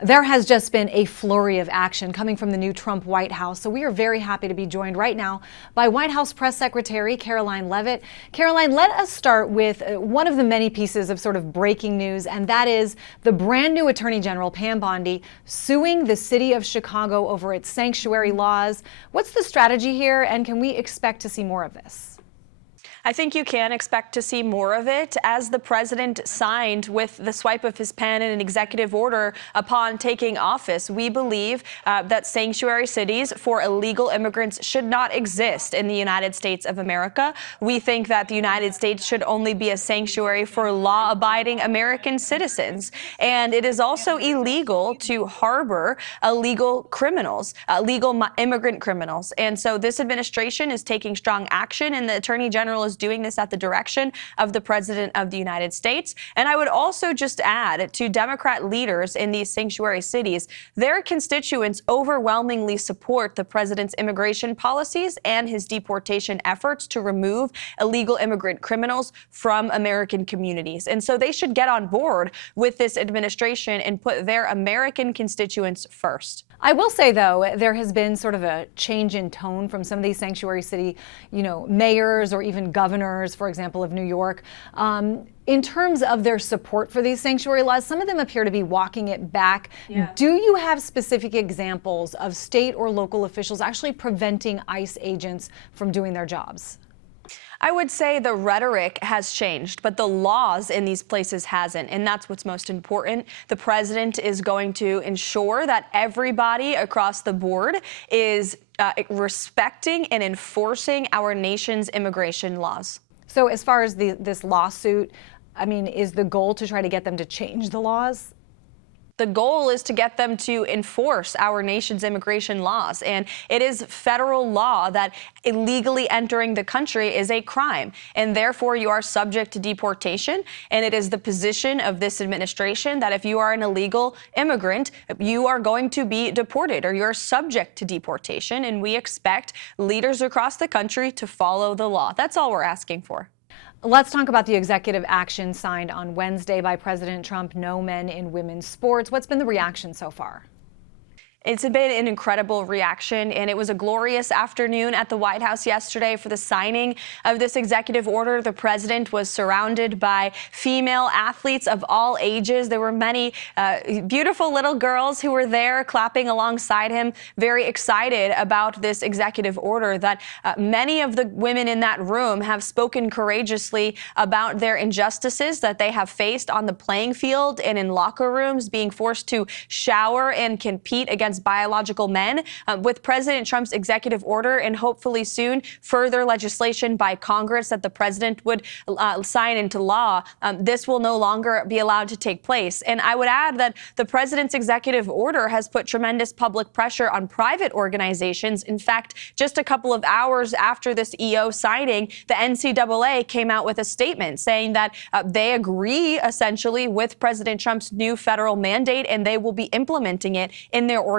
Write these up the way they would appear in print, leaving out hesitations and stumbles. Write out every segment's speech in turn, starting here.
There has just been a flurry of action coming from the new Trump White House, so we are very happy to be joined right now by White House Press Secretary Karoline Leavitt. Karoline, let us start with one of the many pieces of sort of breaking news, and that is the brand new Attorney General, Pam Bondi, suing the city of Chicago over its sanctuary laws. What's the strategy here, and can we expect to see more of this? I think you can expect to see more of it, as the president signed with the swipe of his pen in an executive order upon taking office. We believe that sanctuary cities for illegal immigrants should not exist in the United States of America. We think that the United States should only be a sanctuary for law-abiding American citizens. And it is also illegal to harbor illegal criminals, illegal immigrant criminals. And so this administration is taking strong action, and the Attorney General is doing this at the direction of the President of the United States. And I would also just add, to Democrat leaders in these sanctuary cities, their constituents overwhelmingly support the president's immigration policies and his deportation efforts to remove illegal immigrant criminals from American communities. And so they should get on board with this administration and put their American constituents first. I will say, though, there has been sort of a change in tone from some of these sanctuary city, mayors or even governors, for example, of New York. In terms of their support for these sanctuary laws, some of them appear to be walking it back. Yeah. Do you have specific examples of state or local officials actually preventing ICE agents from doing their jobs? I would say the rhetoric has changed, but the laws in these places hasn't, and that's what's most important. The president is going to ensure that everybody across the board is respecting and enforcing our nation's immigration laws. So as far as this lawsuit, is the goal to try to get them to change the laws? The goal is to get them to enforce our nation's immigration laws. And it is federal law that illegally entering the country is a crime, and therefore you are subject to deportation. And it is the position of this administration that if you are an illegal immigrant, you are going to be deported, or you're subject to deportation. And we expect leaders across the country to follow the law. That's all we're asking for. Let's talk about the executive action signed on Wednesday by President Trump, No Men in Women's Sports. What's been the reaction so far? It's been an incredible reaction, and it was a glorious afternoon at the White House yesterday for the signing of this executive order. The president was surrounded by female athletes of all ages. There were many beautiful little girls who were there clapping alongside him, very excited about this executive order. That many of the women in that room have spoken courageously about their injustices that they have faced on the playing field and in locker rooms, being forced to shower and compete against biological men. With President Trump's executive order and hopefully soon further legislation by Congress that the president would sign into law, this will no longer be allowed to take place. And I would add that the president's executive order has put tremendous public pressure on private organizations. In fact, just a couple of hours after this EO signing, the NCAA came out with a statement saying that they agree essentially with President Trump's new federal mandate, and they will be implementing it in their organization.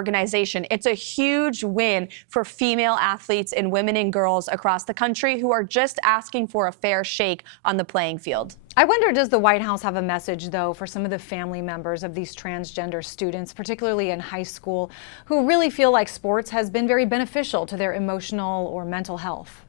It's a huge win for female athletes and women and girls across the country who are just asking for a fair shake on the playing field. I wonder, does the White House have a message, though, for some of the family members of these transgender students, particularly in high school, who really feel like sports has been very beneficial to their emotional or mental health?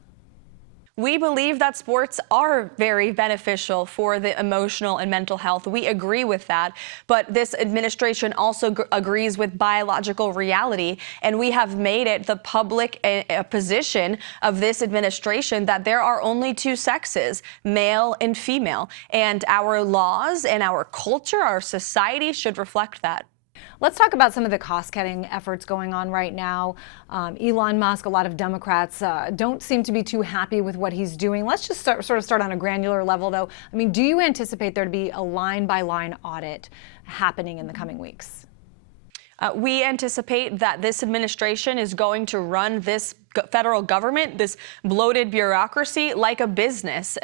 We believe that sports are very beneficial for the emotional and mental health. We agree with that. But this administration also agrees with biological reality. And we have made it the public position of this administration that there are only two sexes, male and female. And our laws and our culture, our society should reflect that. Let's talk about some of the cost-cutting efforts going on right now. Elon Musk, a lot of Democrats don't seem to be too happy with what he's doing. Let's just start on a granular level, though. Do you anticipate there to be a line-by-line audit happening in the coming weeks? We anticipate that this administration is going to run this federal government, this bloated bureaucracy, like a business.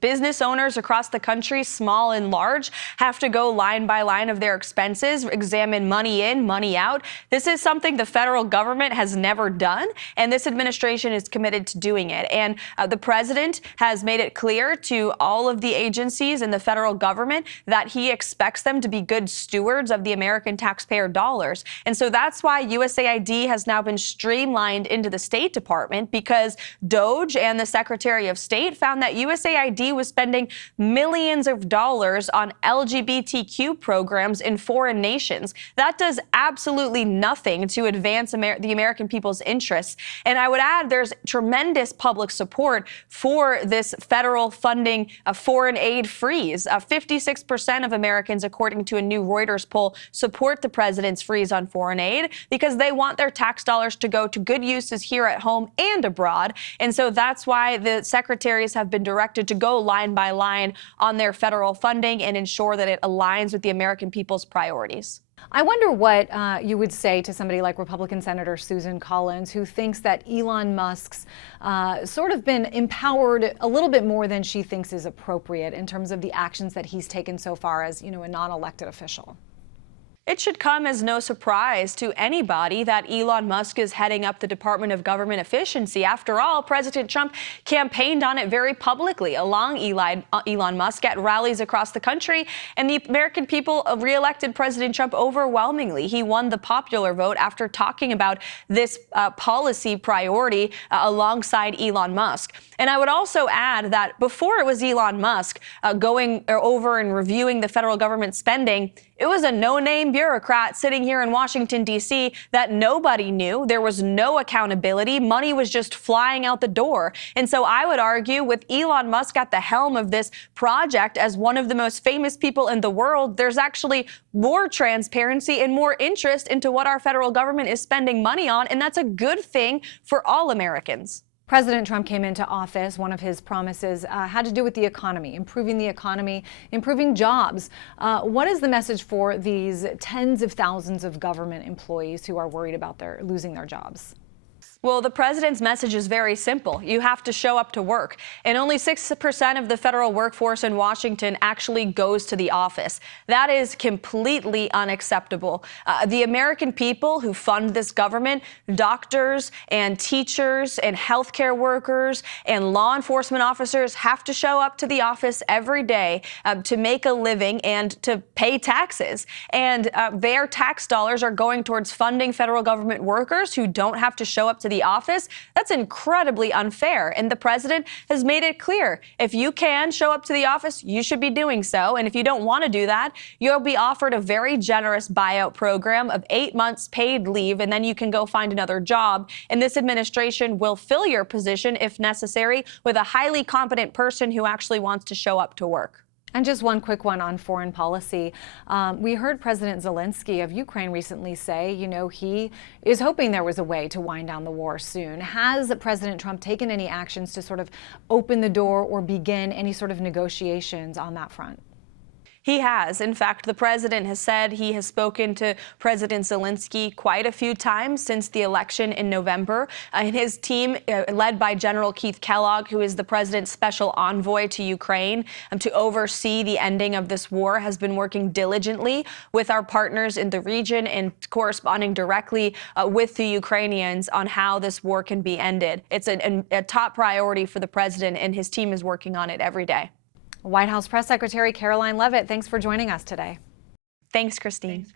Business owners across the country, small and large, have to go line by line of their expenses, examine money in, money out. This is something the federal government has never done, and this administration is committed to doing it. And the president has made it clear to all of the agencies in the federal government that he expects them to be good stewards of the American taxpayer dollars. And so that's why USAID has now been streamlined into the State Department, because DOJ and the Secretary of State found that USAID was spending millions of dollars on LGBTQ programs in foreign nations. That does absolutely nothing to advance the American people's interests. And I would add, there's tremendous public support for this federal funding foreign aid freeze. 56% of Americans, according to a new Reuters poll, support the president's freeze on foreign aid because they want their tax dollars to go to good uses here at home and abroad. And so that's why the secretaries have been directed to go line by line on their federal funding and ensure that it aligns with the American people's priorities. I wonder what you would say to somebody like Republican Senator Susan Collins, who thinks that Elon Musk's sort of been empowered a little bit more than she thinks is appropriate in terms of the actions that he's taken so far as, a non-elected official. It should come as no surprise to anybody that Elon Musk is heading up the Department of Government Efficiency. After all, President Trump campaigned on it very publicly along Elon Musk at rallies across the country, and the American people re-elected President Trump overwhelmingly. He won the popular vote after talking about this policy priority alongside Elon Musk. And I would also add that before it was Elon Musk going over and reviewing the federal government spending, it was a no-name bureaucrat sitting here in Washington, D.C. that nobody knew. There was no accountability. Money was just flying out the door. And so I would argue, with Elon Musk at the helm of this project as one of the most famous people in the world, there's actually more transparency and more interest into what our federal government is spending money on. And that's a good thing for all Americans. President Trump came into office. One of his promises had to do with the economy, improving jobs. What is the message for these tens of thousands of government employees who are worried about losing their jobs? Well, the president's message is very simple. You have to show up to work. And only 6% of the federal workforce in Washington actually goes to the office. That is completely unacceptable. The American people who fund this government, doctors and teachers and healthcare workers and law enforcement officers, have to show up to the office every day to make a living and to pay taxes. And their tax dollars are going towards funding federal government workers who don't have to show up to the office. That's incredibly unfair. And the president has made it clear, if you can show up to the office, you should be doing so. And if you don't want to do that, you'll be offered a very generous buyout program of 8 months paid leave, and then you can go find another job. And this administration will fill your position, if necessary, with a highly competent person who actually wants to show up to work. And just one quick one on foreign policy. We heard President Zelensky of Ukraine recently say, he is hoping there was a way to wind down the war soon. Has President Trump taken any actions to sort of open the door or begin any sort of negotiations on that front? He has. In fact, the president has said he has spoken to President Zelensky quite a few times since the election in November. And his team, led by General Keith Kellogg, who is the president's special envoy to Ukraine, to oversee the ending of this war, has been working diligently with our partners in the region and corresponding directly with the Ukrainians on how this war can be ended. It's a top priority for the president, and his team is working on it every day. White House Press Secretary Karoline Leavitt, thanks for joining us today. Thanks, Kristine.